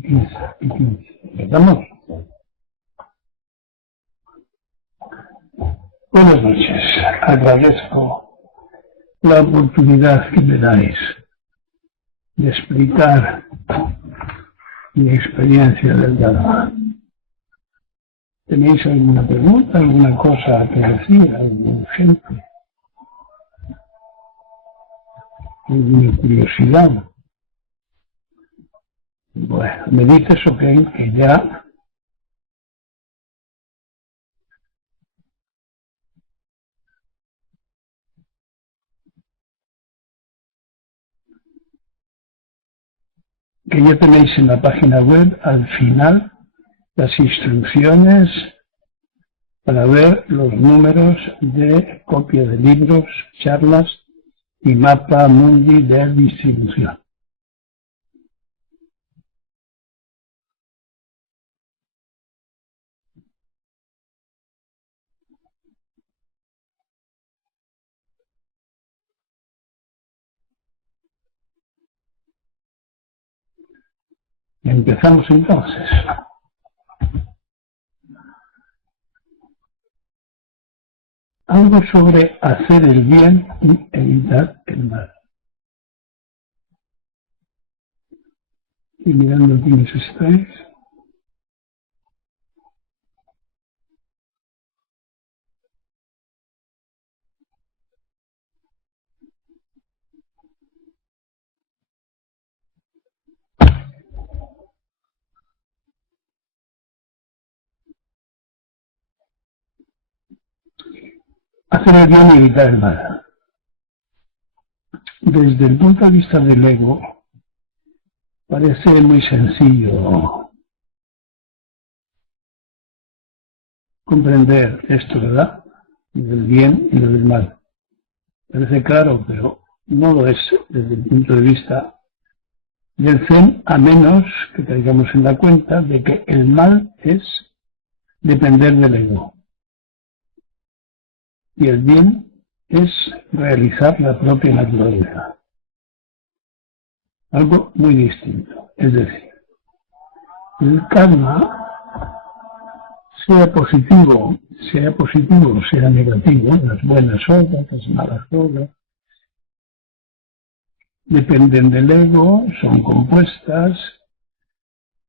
15. ¿Empezamos? Buenas noches. Agradezco la oportunidad que me dais de explicar mi experiencia del Dharma. ¿Tenéis alguna pregunta, alguna cosa que decir, algún ejemplo? ¿Alguna curiosidad? Bueno, me dices, ok, que ya tenéis en la página web al final las instrucciones para ver los números de copia de libros, charlas y mapa mundi de distribución. Empezamos entonces. Algo sobre hacer el bien y evitar el mal. Y mirando quiénes estáis. Hacer el bien y evitar el mal. Desde el punto de vista del ego, parece muy sencillo comprender esto, ¿verdad? Del bien y del mal. Parece claro, pero no lo es desde el punto de vista del Zen, a menos que caigamos en la cuenta de que el mal es depender del ego. Y el bien es realizar la propia naturaleza. Algo muy distinto. Es decir, el karma, sea positivo o sea negativo, las buenas obras, las malas obras, dependen del ego, son compuestas,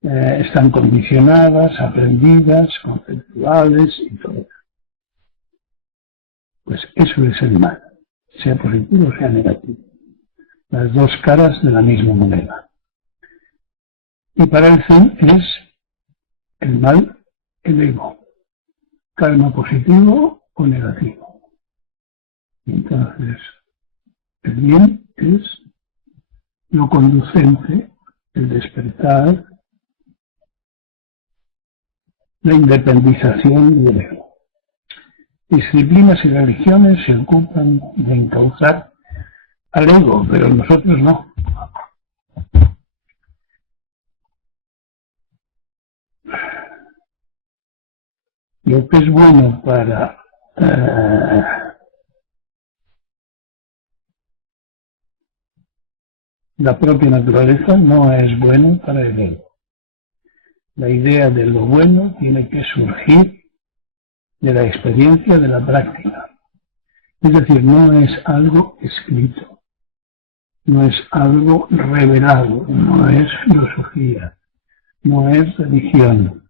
están condicionadas, aprendidas, conceptuales y todo. Pues eso es el mal, sea positivo o sea negativo. Las dos caras de la misma moneda. Y para el Zen es el mal, el ego. Karma positivo o negativo. Entonces, el bien es lo conducente, el despertar, la independización del ego. Disciplinas y religiones se ocupan de encauzar al ego, pero nosotros no. Lo que es bueno para la propia naturaleza no es bueno para el ego. La idea de lo bueno tiene que surgir de la experiencia de la práctica. Es decir, no es algo escrito, no es algo revelado, no es filosofía, no es religión.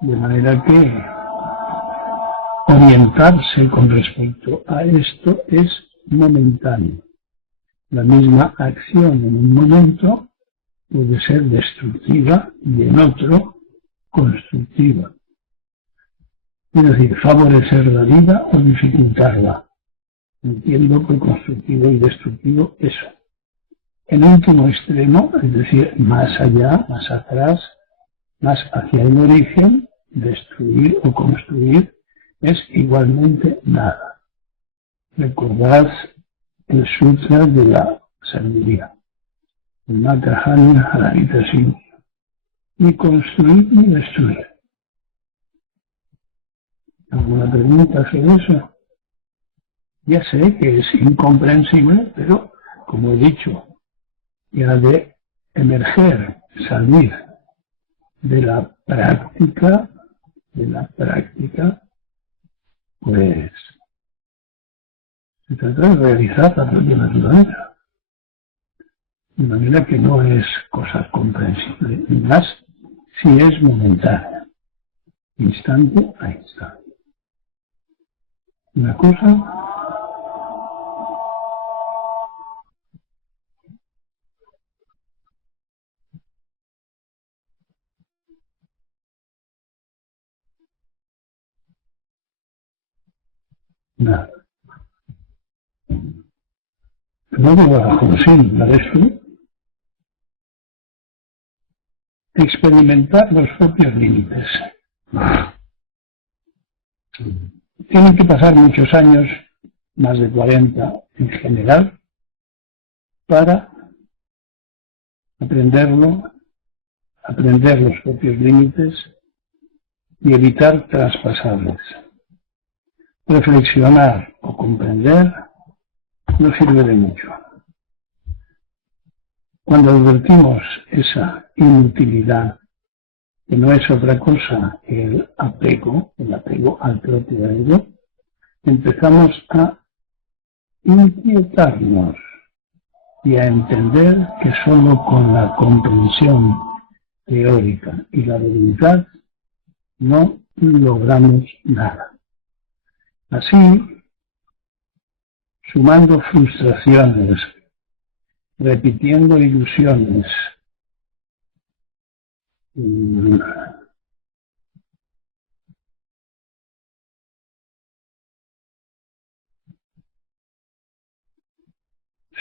De manera que orientarse con respecto a esto es momentáneo. La misma acción en un momento puede ser destructiva y en otro constructiva. Es decir, favorecer la vida o dificultarla. Entiendo por constructivo y destructivo eso. En último extremo, es decir, más allá, más atrás, más hacia el origen, destruir o construir es igualmente nada. Recordad el sutra de la sabiduría, el Matahari Harita Singh. Ni construir ni destruir. ¿Alguna pregunta sobre eso? Ya sé que es incomprensible, pero como he dicho, y ha de emerger, salir de la práctica, pues se trata de realizar la propia naturaleza, de manera que no es cosa comprensible, y más si es momentánea, instante a instante. Una cosa nada. Luego, bajo sí, para eso, experimentar los propios límites. Tienen que pasar muchos años, más de 40 en general, para aprender los propios límites y evitar traspasarlos. Reflexionar o comprender no sirve de mucho. Cuando advertimos esa inutilidad, que no es otra cosa que el apego al propio ego, empezamos a inquietarnos y a entender que solo con la comprensión teórica y la voluntad no logramos nada. Así, sumando frustraciones, repitiendo ilusiones,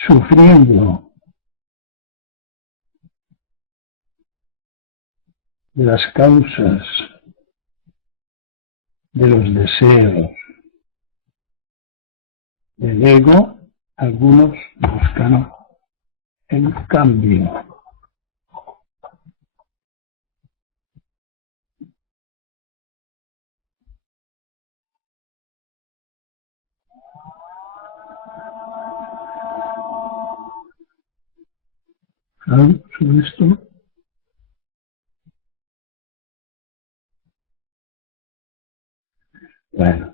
sufriendo de las causas de los deseos del ego, algunos buscan el cambio. ¿Saben sobre esto? Bueno,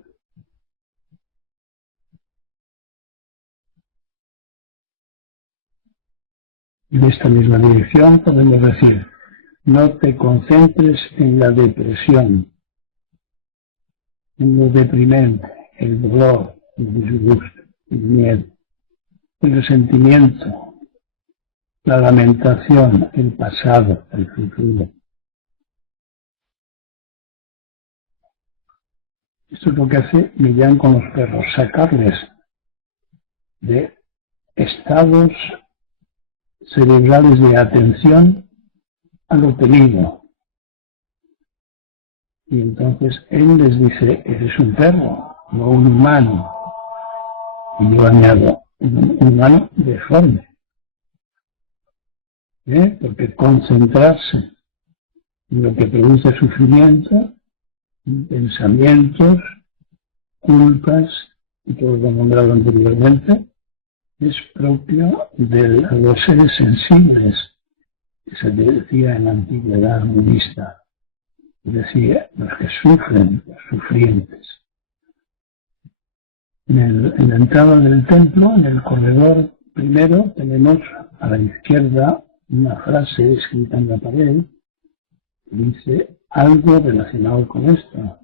en esta misma dirección podemos decir, no te concentres en la depresión, en lo deprimente, el dolor, el disgusto, el miedo, el resentimiento, la lamentación, el pasado, el futuro. Esto es lo que hace Millán con los perros, sacarles de estados cerebrales de atención a lo temido. Y entonces él les dice, eres un perro, no un humano. Y yo añado, un humano deforme. Porque concentrarse en lo que produce sufrimiento, pensamientos, culpas, y todo lo nombrado anteriormente, es propio de los seres sensibles, que se decía en la antigüedad budista, es decir, los que sufren, los sufrientes. En la entrada del templo, en el corredor primero, tenemos a la izquierda una frase escrita en la pared que dice algo relacionado con esto.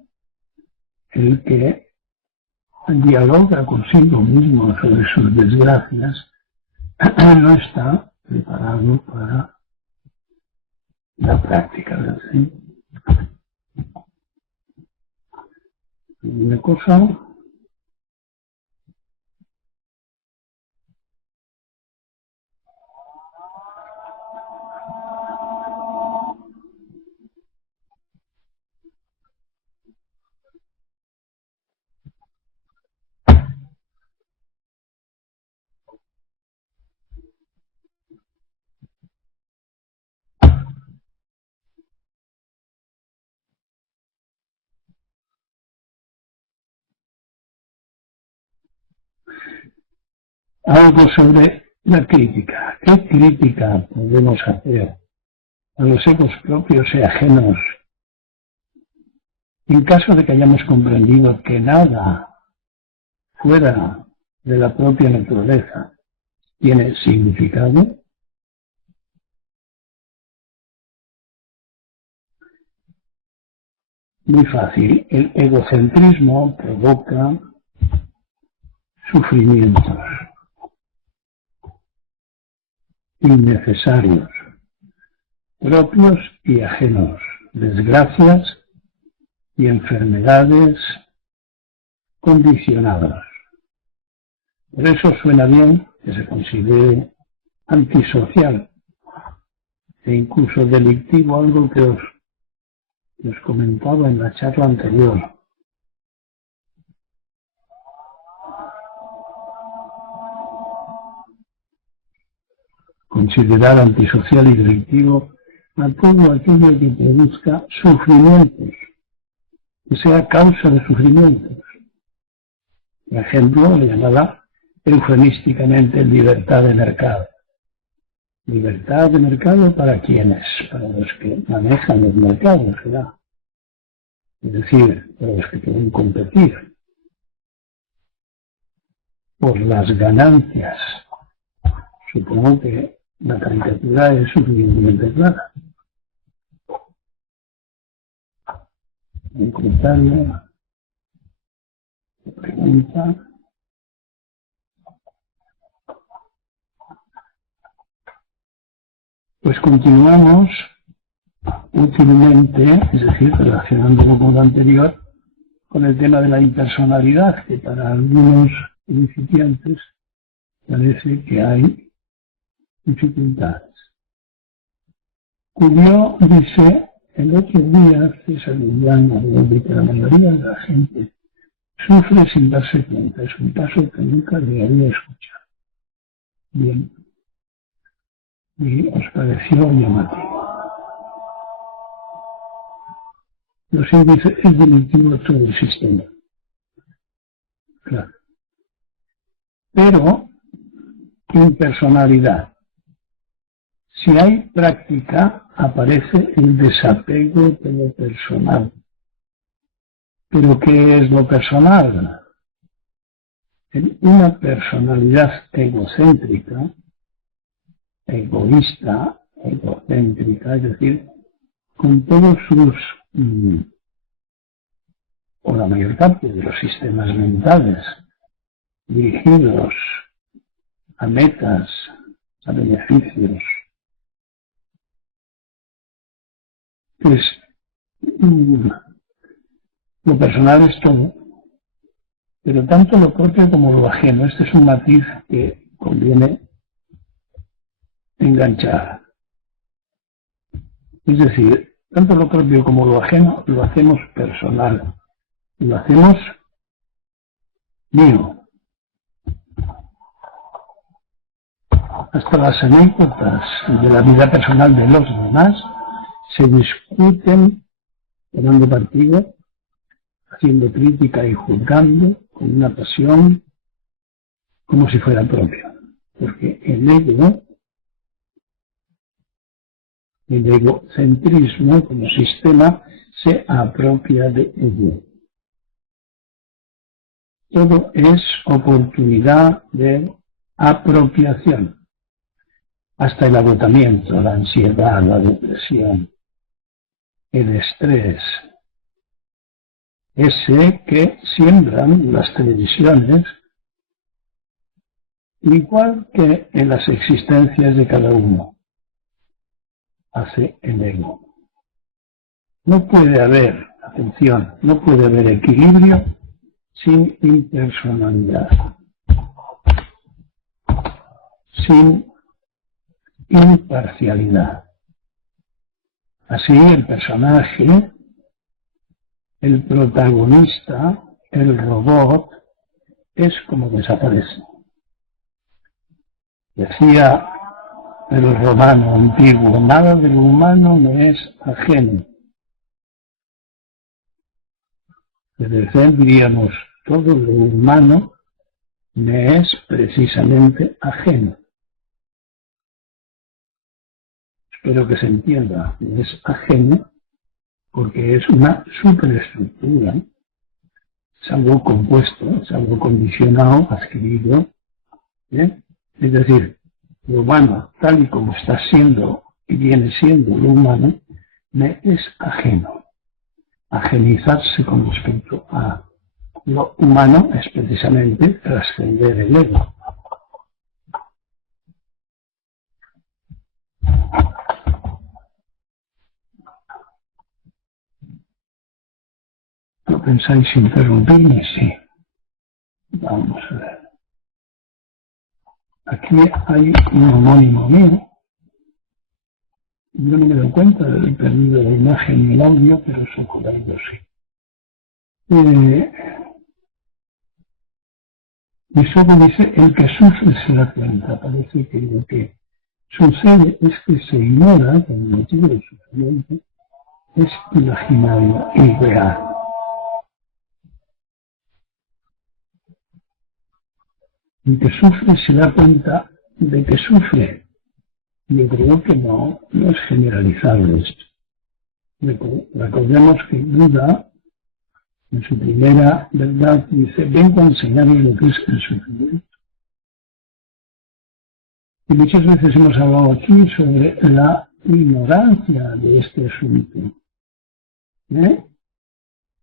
El que dialoga consigo mismo sobre sus desgracias no está preparado para la práctica del Zen. Una cosa algo sobre La crítica. ¿Qué crítica podemos hacer a los egos propios y ajenos en caso de que hayamos comprendido que nada fuera de la propia naturaleza tiene significado? Muy fácil. El egocentrismo provoca sufrimientos innecesarios, propios y ajenos, desgracias y enfermedades condicionadas. Por eso suena bien que se considere antisocial e incluso delictivo, algo que os comentaba en la charla anterior. Considerar antisocial y delictivo a todo aquello que produzca sufrimientos, que sea causa de sufrimientos. Por ejemplo, le llamaba eufemísticamente libertad de mercado. ¿Libertad de mercado para quiénes? Para los que manejan los mercados, ¿verdad? Es decir, para los que pueden competir por las ganancias. Supongo que la caricatura es suficientemente clara. Un comentario, pregunta. Pues continuamos útilmente, es decir, relacionándolo con lo anterior, con el tema de la impersonalidad, que para algunos principiantes parece que hay dificultades. Cuvier dice, el otro día César Villano de que la mayoría de la gente sufre sin darse cuenta. Es un caso que nunca le había escuchado. Bien. Y os pareció llamativo. Los índices es delictivo todo el sistema. Claro. Pero, impersonalidad. Si hay práctica, aparece el desapego de lo personal. ¿Pero qué es lo personal? En una personalidad egocéntrica, egoísta, egocéntrica, es decir, con todos sus, o la mayor parte de los sistemas mentales, dirigidos a metas, a beneficios, pues lo personal es todo, pero tanto lo propio como lo ajeno. Este es un matiz que conviene enganchar. Es decir, tanto lo propio como lo ajeno lo hacemos personal, lo hacemos mío. Hasta las anécdotas de la vida personal de los demás se discuten tomando partido, haciendo crítica y juzgando con una pasión como si fuera propio. Porque el egocentrismo como sistema se apropia de ello. Todo es oportunidad de apropiación. Hasta el agotamiento, la ansiedad, la depresión, el estrés, ese que siembran las televisiones, igual que en las existencias de cada uno, hace el ego. No puede haber, atención, no puede haber equilibrio sin impersonalidad, sin imparcialidad. Así el personaje, el protagonista, el robot, es como desaparece. Decía el romano antiguo, nada de lo humano me es ajeno. Desde Zen diríamos, todo lo humano me es precisamente ajeno. espero que se entienda, es ajeno, porque es una superestructura, es algo compuesto, es algo condicionado, adquirido, ¿eh? Es decir, lo humano, tal y como está siendo y viene siendo lo humano, me es ajeno. Ajenizarse con respecto a lo humano es precisamente trascender el ego. ¿No pensáis interrumpirme? Sí. Vamos a ver. Aquí hay un homónimo mío. Yo no me doy cuenta de haber perdido la imagen y el audio, pero su correcto sí. Y solo dice, el que sufre se da cuenta. Parece que lo que sucede es que se ignora que el motivo del sufrimiento es imaginario y real. El que sufre se da cuenta de que sufre. Yo creo que no es generalizable esto. Recordemos que Buda, en su primera verdad, dice, vengo a enseñarles lo que es el sufrimiento. Y muchas veces hemos hablado aquí sobre la ignorancia de este asunto.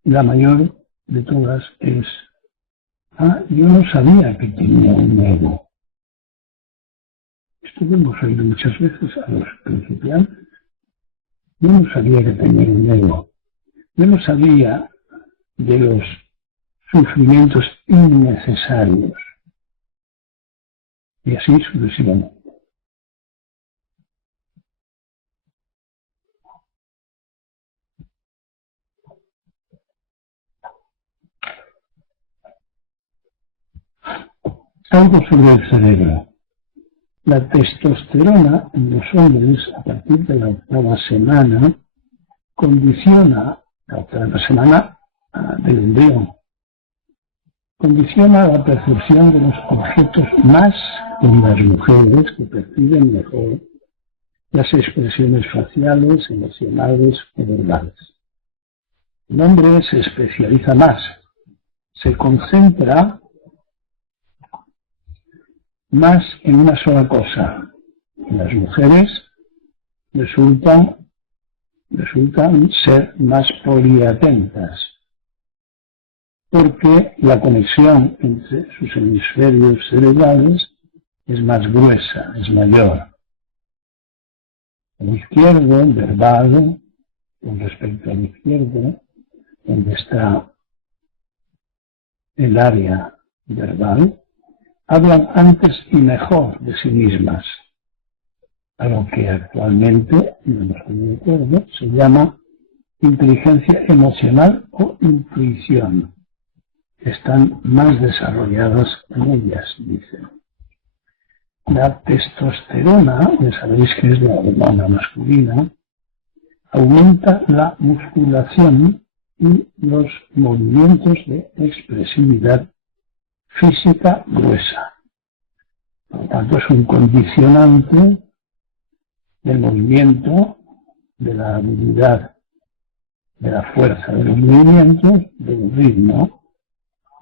La mayor de todas es, yo no sabía que tenía un ego. Esto lo hemos oído muchas veces a los principiantes. Yo no sabía que tenía un ego. Yo no sabía de los sufrimientos innecesarios. Y así sucesivamente. Algo sobre el cerebro. La testosterona en los hombres, a partir de la octava semana, condiciona, la octava semana del embrión, condiciona la percepción de los objetos más en las mujeres, que perciben mejor las expresiones faciales, emocionales o verbales. El hombre se especializa más, se concentra más en una sola cosa. Las mujeres resultan ser más poliatentas, porque la conexión entre sus hemisferios cerebrales es más gruesa, es mayor. El izquierdo, verbal, con respecto al izquierdo, donde está el área verbal, hablan antes y mejor de sí mismas, a lo que actualmente, no estoy de acuerdo, se llama inteligencia emocional o intuición. Están más desarrolladas en ellas, dicen. La testosterona, ya sabéis que es la hormona masculina, aumenta la musculación y los movimientos de expresividad física gruesa. Por lo tanto, es un condicionante del movimiento, de la habilidad, de la fuerza de los movimientos, del ritmo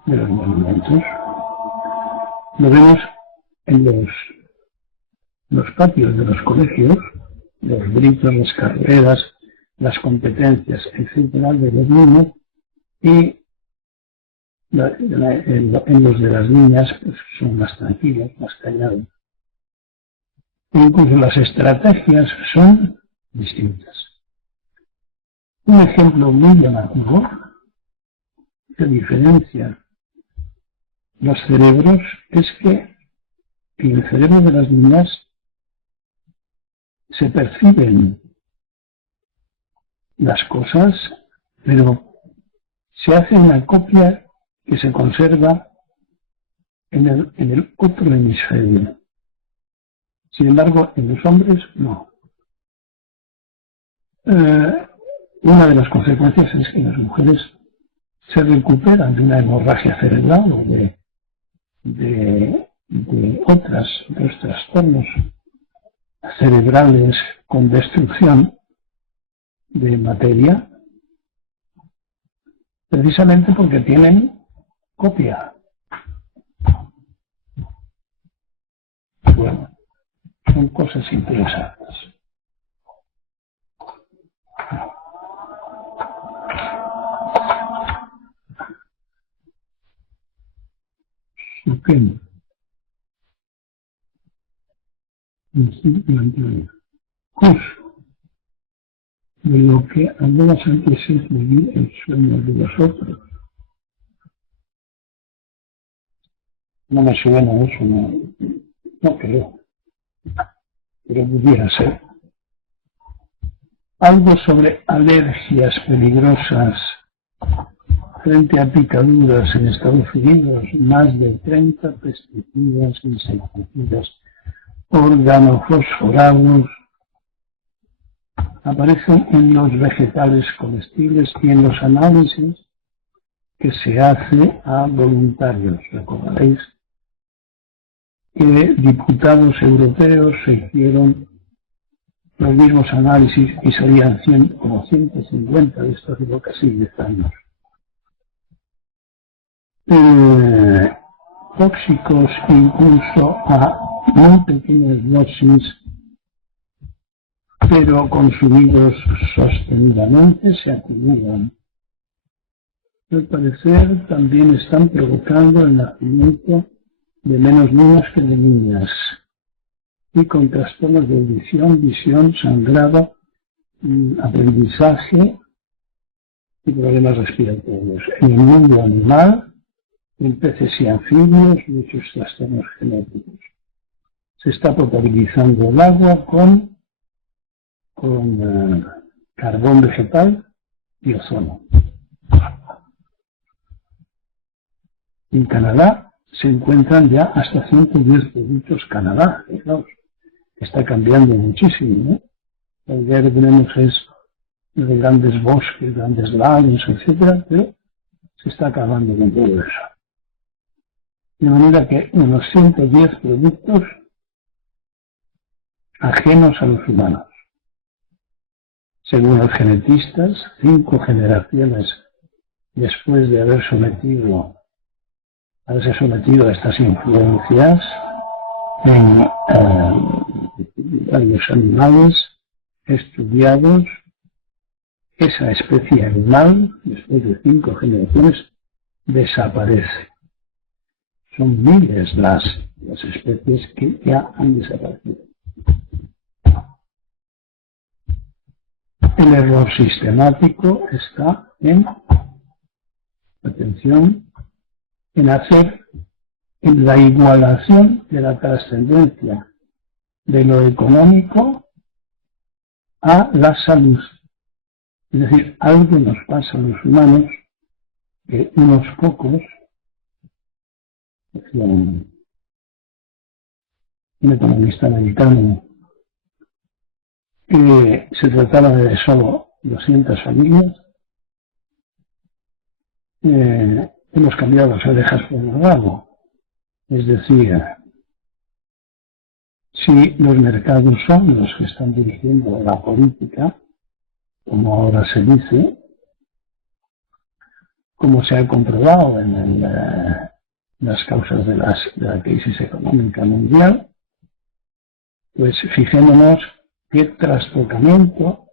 de los movimientos. Lo vemos en los patios de los colegios, los gritos, las carreras, las competencias, etcétera, de los niños, y en los de las niñas pues, son más tranquilos, más callados. Incluso las estrategias son distintas. Un ejemplo muy llamativo que diferencia los cerebros es que en el cerebro de las niñas se perciben las cosas, pero se hace una copia que se conserva en el otro hemisferio. Sin embargo, en los hombres no. Una de las consecuencias es que las mujeres se recuperan de una hemorragia cerebral o de otros trastornos cerebrales con destrucción de materia, precisamente porque tienen copia. Bueno, son cosas interesantes. Ok. Curso. De lo que hablabas antes es vivir el sueño de los otros. No me suena eso, no creo, pero pudiera ser. Algo sobre alergias peligrosas frente a picaduras en Estados Unidos, más de 30 pesticidas, insecticidas, organofosforados aparecen en los vegetales comestibles y en los análisis que se hace a voluntarios. Recordaréis que diputados europeos se hicieron los mismos análisis y salían 100 o 150 de estos de casi 10 años. Tóxicos incluso a muy pequeñas dosis, pero consumidos sostenidamente, se acumulan. Al parecer también están provocando el nacimiento de menos niños que de niñas, y con trastornos de audición, visión, sangrado, aprendizaje y problemas respiratorios. En el mundo animal, en peces y anfibios, muchos trastornos genéticos. Se está potabilizando el agua con carbón vegetal y ozono. En Canadá se encuentran ya hasta 110 productos Canadá. Fijaos, está cambiando muchísimo, ¿no? La idea que tenemos es de grandes bosques, grandes lagos, etcétera, pero se está acabando con todo eso. De manera que unos 110 productos ajenos a los humanos. Según los genetistas, 5 generaciones después de haberse sometido a estas influencias en varios animales estudiados, esa especie animal, después de 5 generaciones, desaparece. Son miles las especies que ya han desaparecido. El error sistemático está en, atención, en la igualación de la trascendencia de lo económico a la salud. Es decir, algo nos pasa a los humanos que unos pocos, un economista americano, que se trataba de solo 200 familias, hemos cambiado las orejas por el rabo. Es decir, si los mercados son los que están dirigiendo la política, como ahora se dice, como se ha comprobado en las causas de la crisis económica mundial, pues fijémonos qué trastocamiento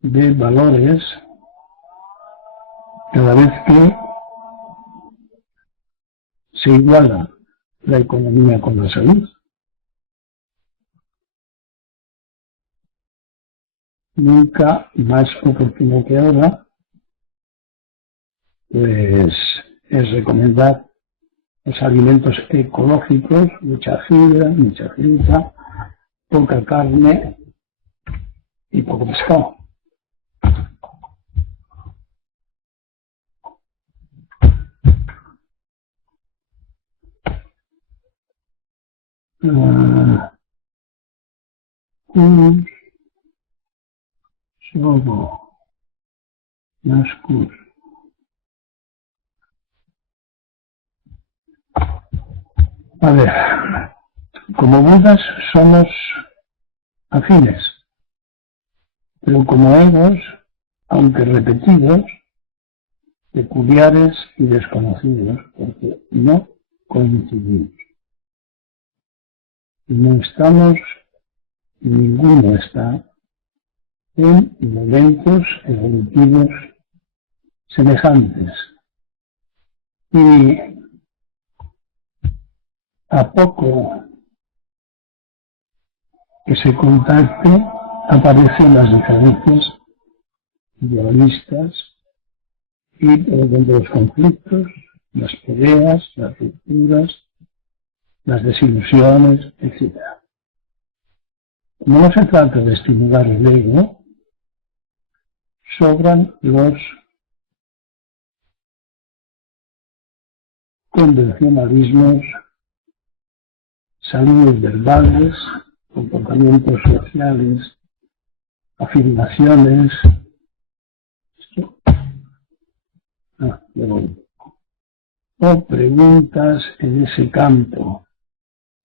de valores cada vez que se iguala la economía con la salud. Nunca más oportuno que ahora, pues es recomendar los alimentos ecológicos, mucha fibra, mucha fruta, poca carne y poco pescado. A ver, como Budas somos afines, pero como egos, aunque repetidos, peculiares y desconocidos, porque no coincidimos. No estamos, ninguno está, en momentos evolutivos semejantes. Y a poco que se contacte, aparecen las diferencias idealistas y por lo tanto los conflictos, las peleas, las rupturas, las desilusiones, etc. Como no se trata de estimular el ego, sobran los convencionalismos, saludos verbales, comportamientos sociales, afirmaciones, o preguntas en ese campo.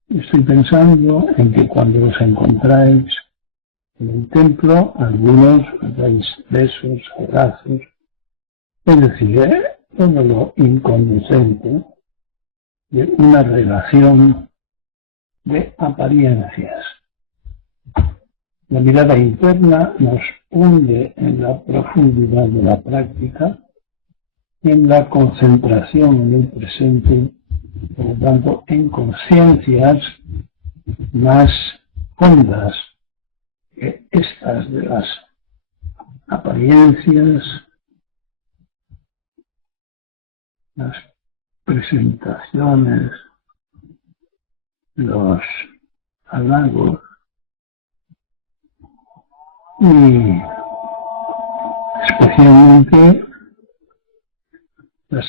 Estoy pensando en que cuando os encontráis en el templo, algunos os dais besos, abrazos, es decir, todo lo inconducente de una relación de apariencias. La mirada interna nos hunde en la profundidad de la práctica, en la concentración en el presente, por lo tanto, en conciencias más hondas que estas de las apariencias, las presentaciones, los halagos y especialmente las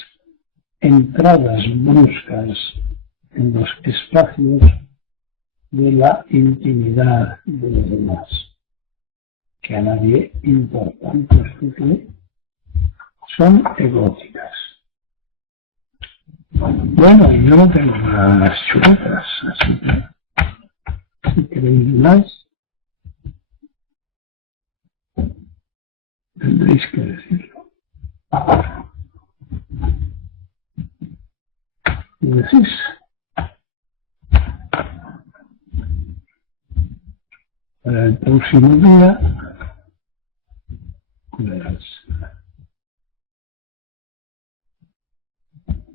entradas bruscas en los espacios de la intimidad de los demás, que a nadie importan, puesto que son egóticas. Bueno, yo no tengo nada más chuletas, así que si queréis más, tendréis que decirlo. Y decís, para el próximo día, pues,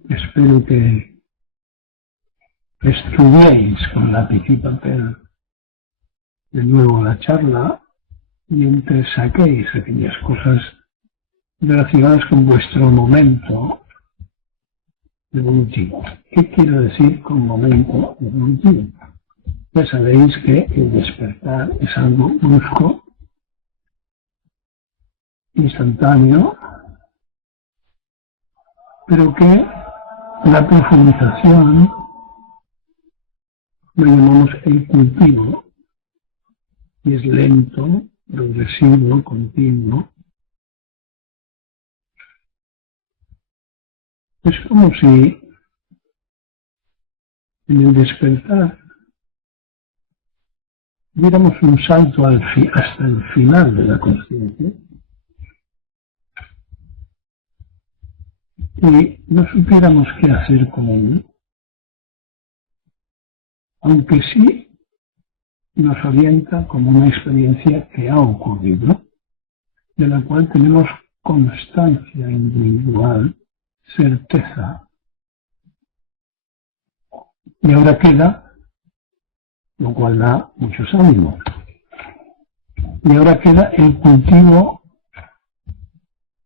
espero que estudiéis con lápiz y papel de nuevo la charla y entresaquéis aquellas cosas relacionadas con vuestro momento evolutivo. ¿Qué quiero decir con momento evolutivo? Ya sabéis que el despertar es algo brusco, instantáneo, pero que la profundización lo llamamos el cultivo, y es lento, progresivo, continuo. Es como si en el despertar diéramos un salto hasta el final de la consciencia y no supiéramos qué hacer con él, aunque sí nos orienta como una experiencia que ha ocurrido, de la cual tenemos constancia individual, certeza. Y ahora queda, lo cual da muchos ánimos, y ahora queda el cultivo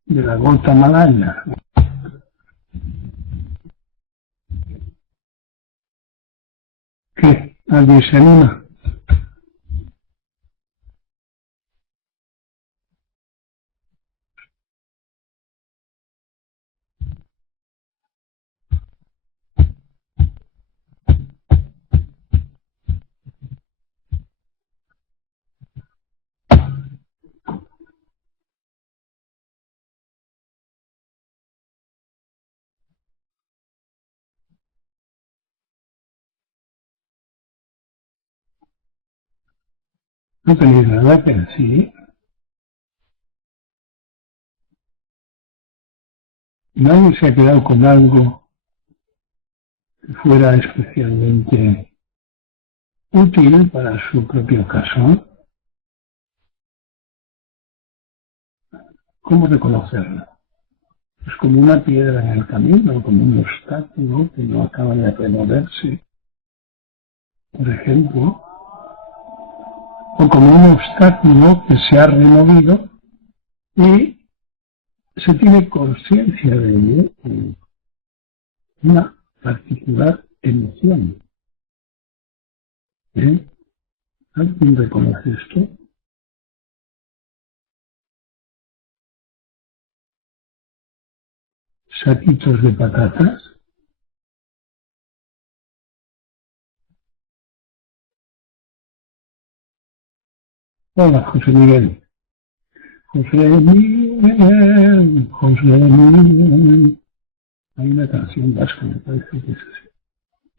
de la gota malaya. ¿Qué? ¿Alguien se anima? No tenéis nada que decir. Nadie se ha quedado con algo que fuera especialmente útil para su propio caso. ¿Cómo reconocerlo? Es como una piedra en el camino, como un obstáculo que no acaba de removerse, por ejemplo, o como un obstáculo que se ha removido y se tiene conciencia de ello en una particular emoción. ¿Alguien reconoce esto? Saquitos de patatas. Hola, José Miguel. José Miguel, José Miguel. Hay una canción vasca, me parece que es así.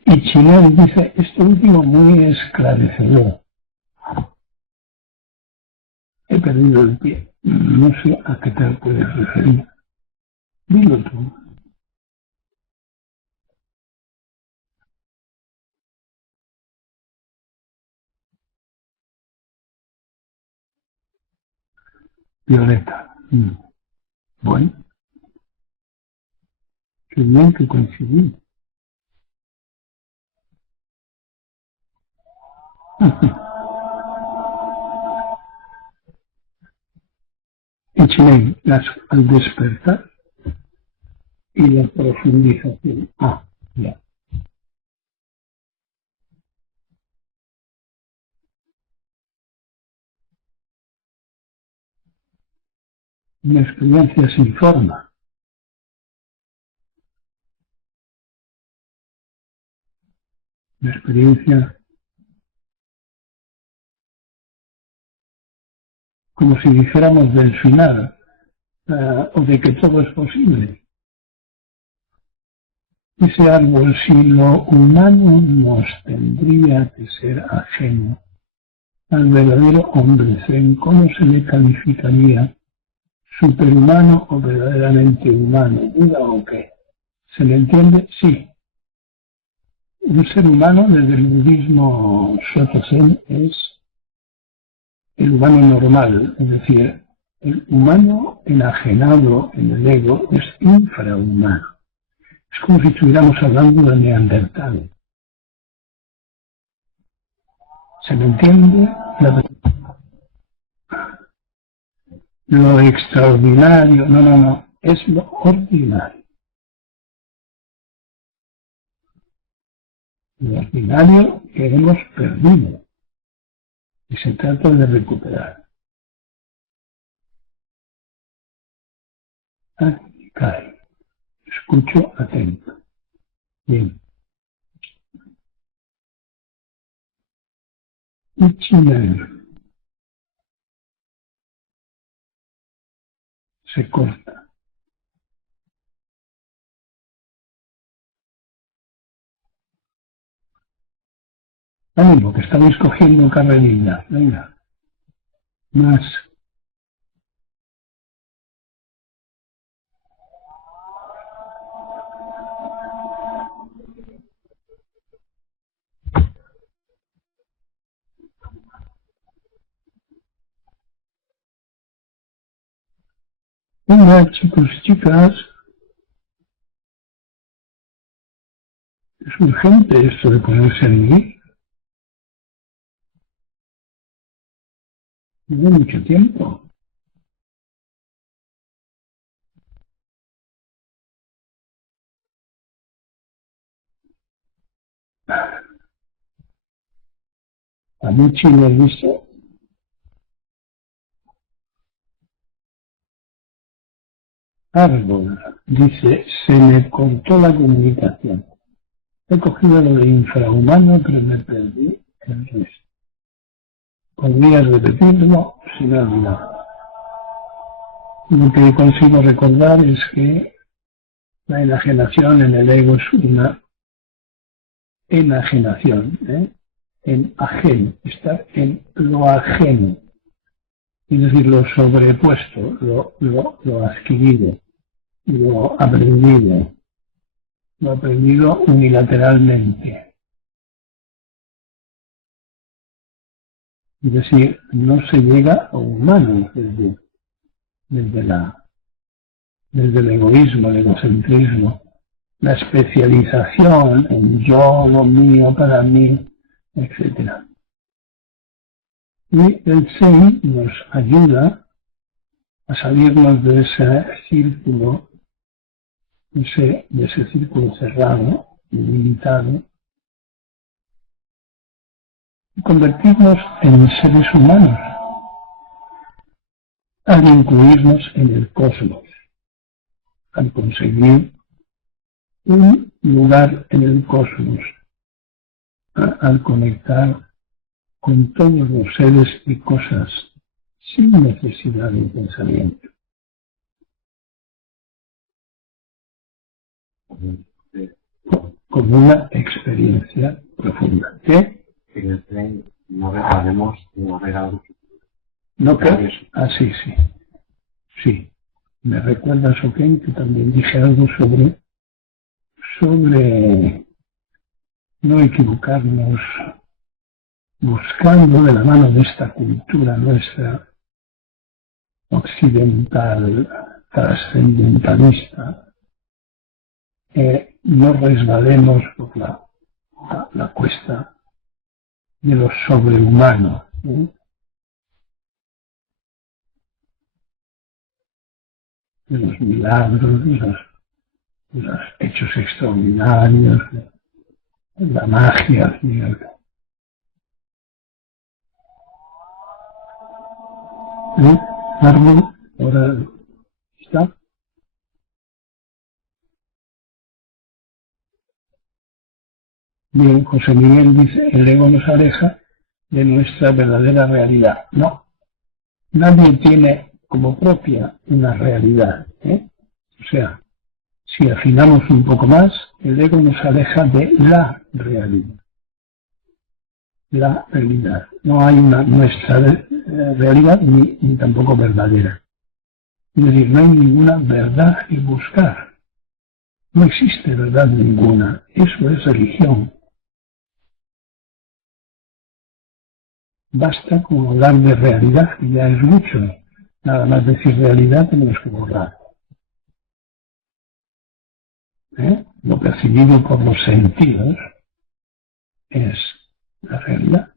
Y Chinel dice, este último muy esclarecedor. He perdido el pie. No sé a qué te puedes referir. Dilo tú. Violeta. Bueno, qué bien que coincidimos. Y Chinel, al despertar y la profundización. Ya. Una experiencia sin forma. Una experiencia como si dijéramos del final, o de que todo es posible. Ese árbol, si lo humano nos tendría que ser ajeno al verdadero hombre zen, ¿cómo se le calificaría? ¿Superhumano o verdaderamente humano? ¿Duda o qué? ¿Se le entiende? Sí. Un ser humano desde el budismo Soto Zen es el humano normal, es decir, el humano enajenado en el ego es infrahumano. Es como si estuviéramos hablando de Neandertal. ¿Se me entiende? Lo extraordinario, no, es lo ordinario. Lo ordinario que hemos perdido y se trata de recuperar. Cae. Escucho atento. Bien. Ichinen. Se corta. Ánimo, que estamos cogiendo carrerilla. Venga. Más. Venga, chicos y chicas. Es urgente esto de ponerse en mí. No hay mucho tiempo. A mí Chile dice, árbol, dice, se me cortó la comunicación. He cogido lo de infrahumano, pero me perdí el resto. Podría repetirlo sin olvidar. Lo que consigo recordar es que la enajenación en el ego es una enajenación, en ajeno, estar en lo ajeno, es decir, lo sobrepuesto, lo adquirido, lo aprendido unilateralmente. Es decir, no se llega a humano desde el egoísmo, el egocentrismo, la especialización en yo, lo mío, para mí, etc. Y el Zen nos ayuda a salirnos de ese círculo, de ese círculo cerrado, limitado, y convertirnos en seres humanos, al incluirnos en el cosmos, al conseguir un lugar en el cosmos, al conectar con todos los seres y cosas sin necesidad de pensamiento. Como una experiencia profunda. ¿Qué? En el tren no dejaremos de ver algo. ¿No qué? Ah, sí. Sí. Me recuerdas, ok, que también dije algo sobre no equivocarnos buscando de la mano de esta cultura nuestra occidental, trascendentalista, no resbalemos por la cuesta de lo sobrehumano, de los milagros, de los hechos extraordinarios, de la magia. Árbol, ahora está. Bien, José Miguel dice, el ego nos aleja de nuestra verdadera realidad. No, nadie tiene como propia una realidad. O sea, si afinamos un poco más, el ego nos aleja de la realidad. La realidad. No hay una nuestra realidad ni tampoco verdadera. Es decir, no hay ninguna verdad que buscar. No existe verdad ninguna. Eso es religión. Basta con hablar de realidad, que ya es mucho. Nada más decir realidad tenemos que borrar. Lo percibido por los sentidos es la realidad.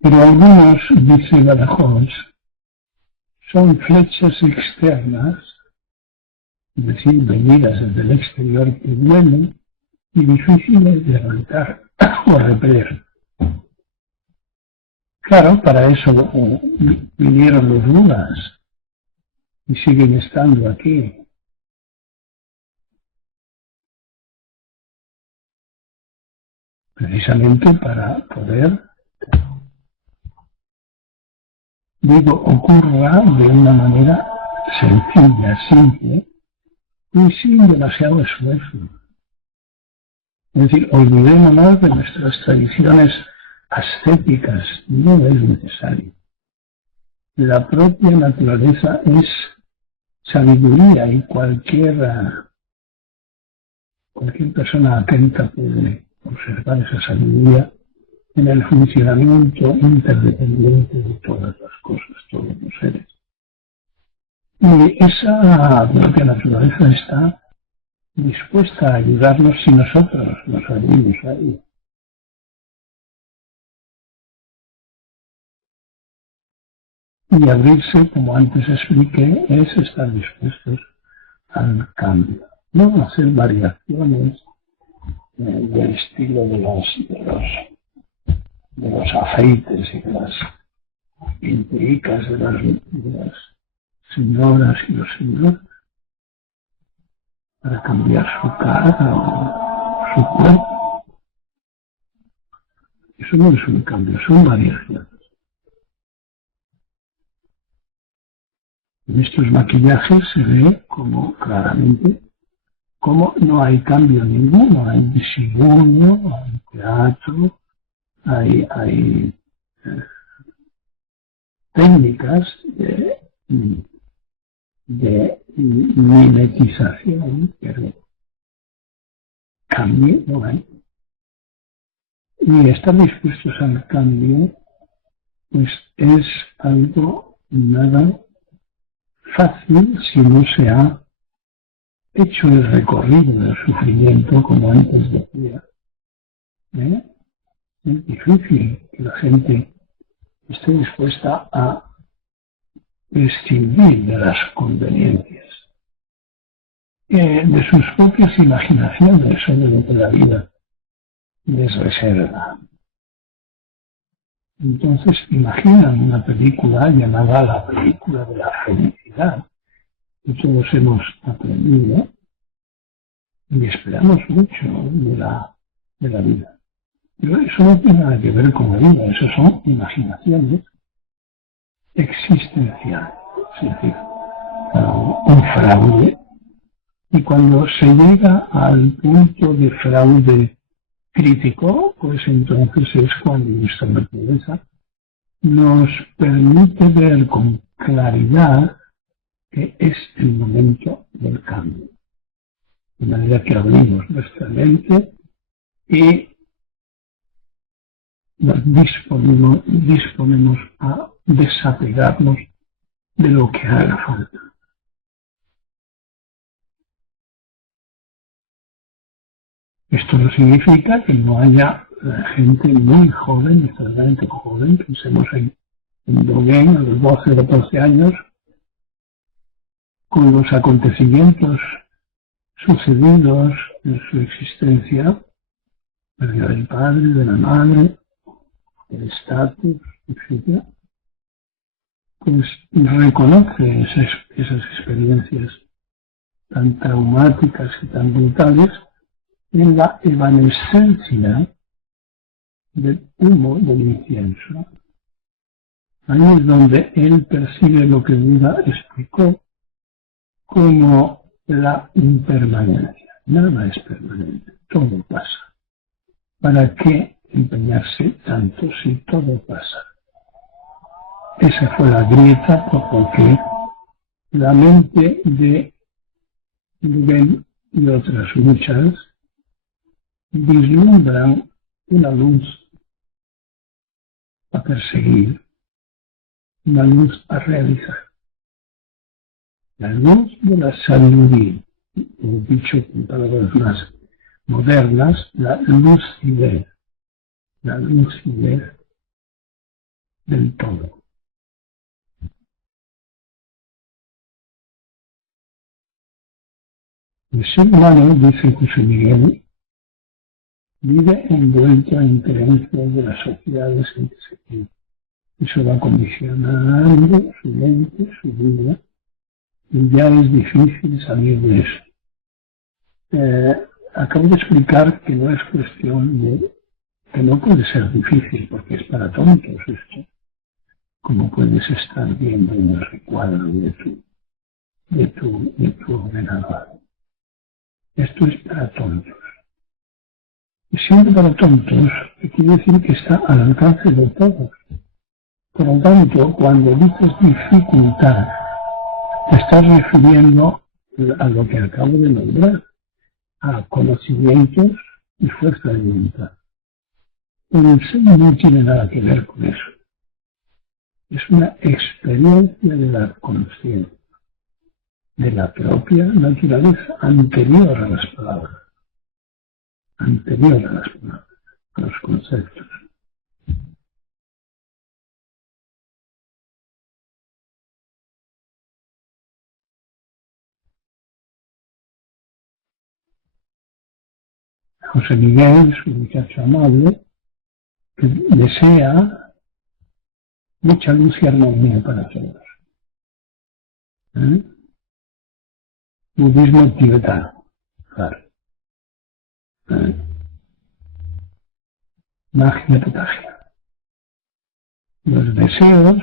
Pero algunos, dice Badajoz, son flechas externas, es decir, venidas desde el exterior que duelen y difíciles de arrancar o repeler. Claro, para eso vinieron los Budas y siguen estando aquí. Precisamente para poder, ocurra de una manera sencilla, simple y sin demasiado esfuerzo. Es decir, olvidémonos de nuestras tradiciones ascéticas, no es necesario. La propia naturaleza es sabiduría y cualquier persona atenta puede observar esa sabiduría en el funcionamiento interdependiente de todas las cosas, todos los seres. Y esa propia naturaleza está dispuesta a ayudarnos si nosotros nos abrimos a ella. Y abrirse, como antes expliqué, es estar dispuestos al cambio, no hacer variaciones del estilo de los aceites y de las pinturicas de las señoras y los señores para cambiar su cara o su cuerpo. Eso no es un cambio, son variaciones. En estos maquillajes se ve como claramente como no hay cambio ninguno, hay disimulo, hay teatro, hay técnicas de mimetización, pero cambio no hay. Y estar dispuestos al cambio, pues es algo nada fácil si no se ha hecho el recorrido del sufrimiento, como antes decía. Es difícil que la gente esté dispuesta a prescindir de las conveniencias, de sus propias imaginaciones sobre lo que la vida les reserva. Entonces imaginan una película llamada la película de la felicidad, que todos hemos aprendido, y esperamos mucho de la vida. Pero eso no tiene nada que ver con la vida, eso son imaginaciones existenciales, es decir, un fraude. Y cuando se llega al punto de fraude crítico, pues entonces es cuando nuestra naturaleza nos permite ver con claridad que es el momento del cambio. De manera que abrimos nuestra mente y nos disponemos a desapegarnos de lo que haga falta. Esto no significa que no haya gente muy joven, extremadamente joven, pensemos en Dogen a los 12 o 14 años, con los acontecimientos sucedidos en su existencia, pérdida del padre, de la madre, del estatus, etc., pues reconoce esas experiencias tan traumáticas y tan brutales en la evanescencia del humo del incienso. Ahí es donde él percibe lo que Buda explicó como la impermanencia. Nada es permanente, todo pasa. ¿Para qué empeñarse tanto si todo pasa? Esa fue la grieta por la que la mente de Dogen y otras muchas vislumbran una luz a perseguir, una luz a realizar. La luz de la sabiduría, o dicho con palabras más modernas, la lucidez del todo. El ser humano, dice José Miguel, vive envuelto en creencias de las sociedades en que se vive. Eso va condicionando su mente, su vida, y ya es difícil salir de eso. Acabo de explicar que no es cuestión de que no puede ser difícil, porque es para tontos esto, como puedes estar viendo en el recuadro de tu ordenador. Esto es para tontos. Y siendo para tontos, quiere decir que está al alcance de todos. Por lo tanto, cuando dices dificultad, te estás refiriendo a lo que acabo de nombrar, a conocimientos y fuerza de voluntad. Pero el ser no tiene nada que ver con eso. Es una experiencia de la consciencia, de la propia naturaleza anterior a las palabras, a los conceptos. José Miguel es un muchacho amable que desea mucha luz y armonía para todos. Budismo tibetano, claro. magia potagia. Los deseos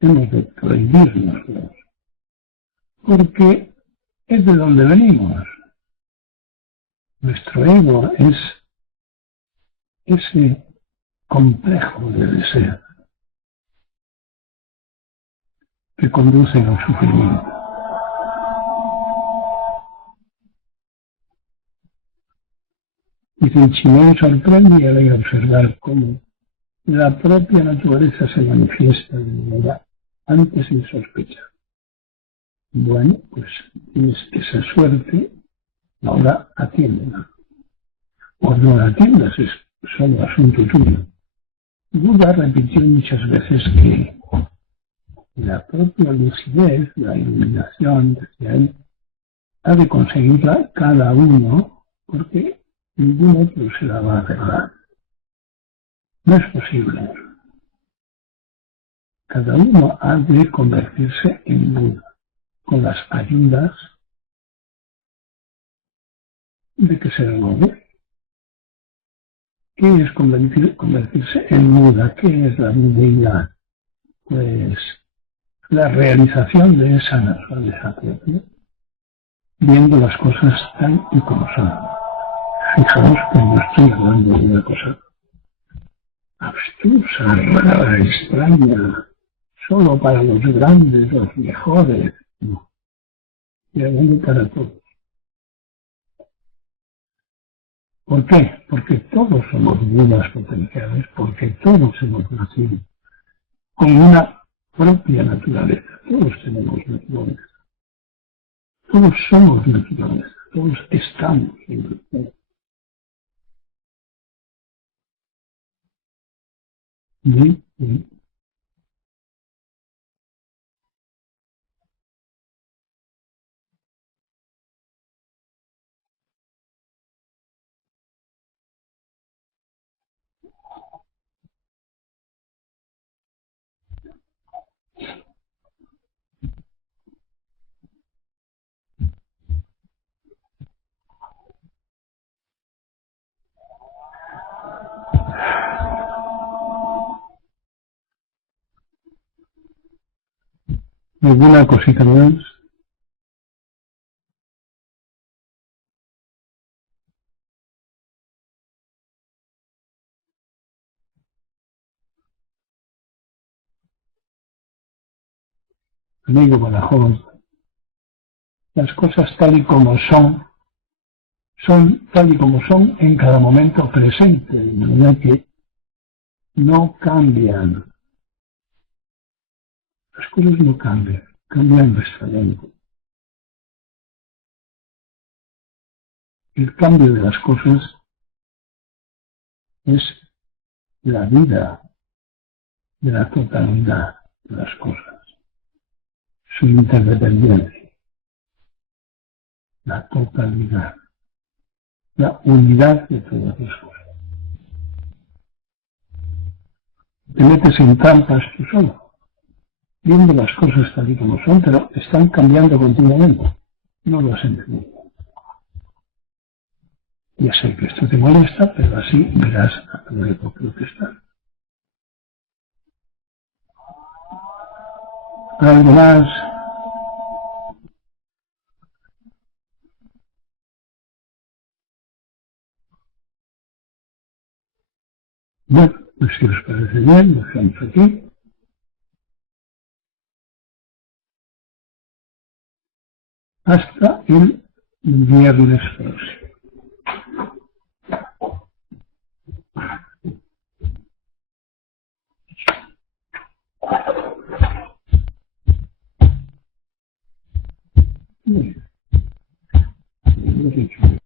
hemos de prohibirnoslos, porque es de donde venimos. Nuestro ego es ese complejo de deseo que conduce al sufrimiento. Y Chinchilla sorprende al observar cómo la propia naturaleza se manifiesta de manera antes insospechada. Bueno, pues tienes esa suerte, ahora atiéndela. O no la atiendas, es solo asunto tuyo. Buda repitió muchas veces que la propia lucidez, la iluminación, decía él, ha de conseguirla cada uno, porque ningún otro se la va a dar. No es posible. Cada uno ha de convertirse en Buda, con las ayudas de que se logre. ¿Qué es convertirse en Buda? ¿Qué es la budeidad? Pues la realización de esa naturaleza propia, viendo las cosas tal y como son. Fijaos que no estoy hablando de una cosa abstrusa, rara, extraña, solo para los grandes, los mejores. No, estoy hablando para todos. ¿Por qué? Porque todos somos budas potenciales, porque todos hemos nacido con una propia naturaleza. Todos tenemos naturaleza. Todos somos naturaleza. Todos estamos en naturaleza. Bien, bien. ¿Alguna cosita más? Amigo Badajoz, las cosas tal y como son tal y como son en cada momento presente, de manera que no cambian. Las cosas no cambian, cambian nuestra mente. El cambio de las cosas es la vida de la totalidad de las cosas, su interdependencia, la totalidad, la unidad de todas las cosas. Te metes en trampas tú solo, viendo las cosas tal y como son, pero están cambiando continuamente. No lo has entendido. Ya sé que esto te molesta, pero así verás a tu ego protestar. ¿Algo más? Bueno, pues si os parece bien, lo dejamos aquí. Hasta el viernes próximo. Muy bien.